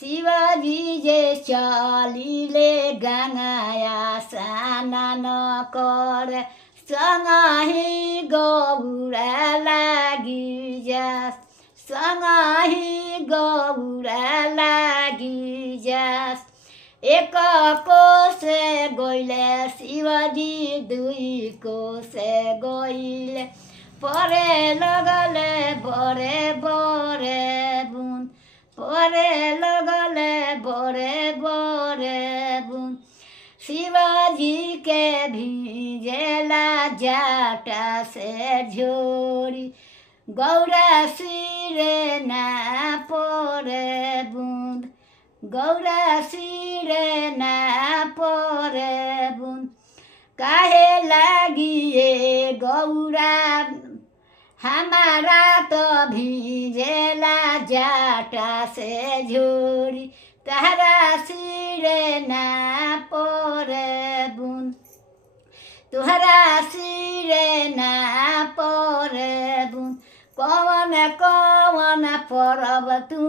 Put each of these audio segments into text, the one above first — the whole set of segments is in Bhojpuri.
शिवाजी जे चलिले गंगाया स्नान करे सँगही गौरा लागि जास सँगही गौरा लागि जास एक कोसे गइले शिवजी दुई कोसे गइले परे लगले बरे बरे बुन परे लगले बरे बरे बुन शिवाजी के भिजेला जाटा से झोरी गौरा सिरे ना परे बूंद गौरा सिरे ना परे बूंद काहे लागिए गौरा हमारा तो भिजेला जाटा से झोरी तारा सिरे ना परे बूंद तुहरा सिरे ना परे बूंद कवन कवन परब तू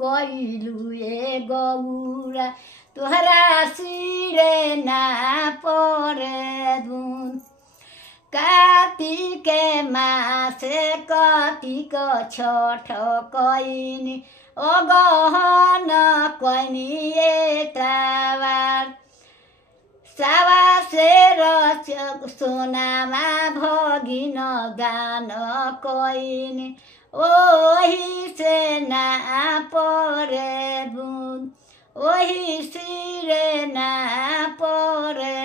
कइलू ए गौरा तुहरा सिरे ना परे बूंद कार्तिक मासे कतिक छठ कैनी अगहन कैनी एतावार सावा सेर सोनामा भगिन दान कैनी ओही से ना परे बुन ओही सिरे ना परे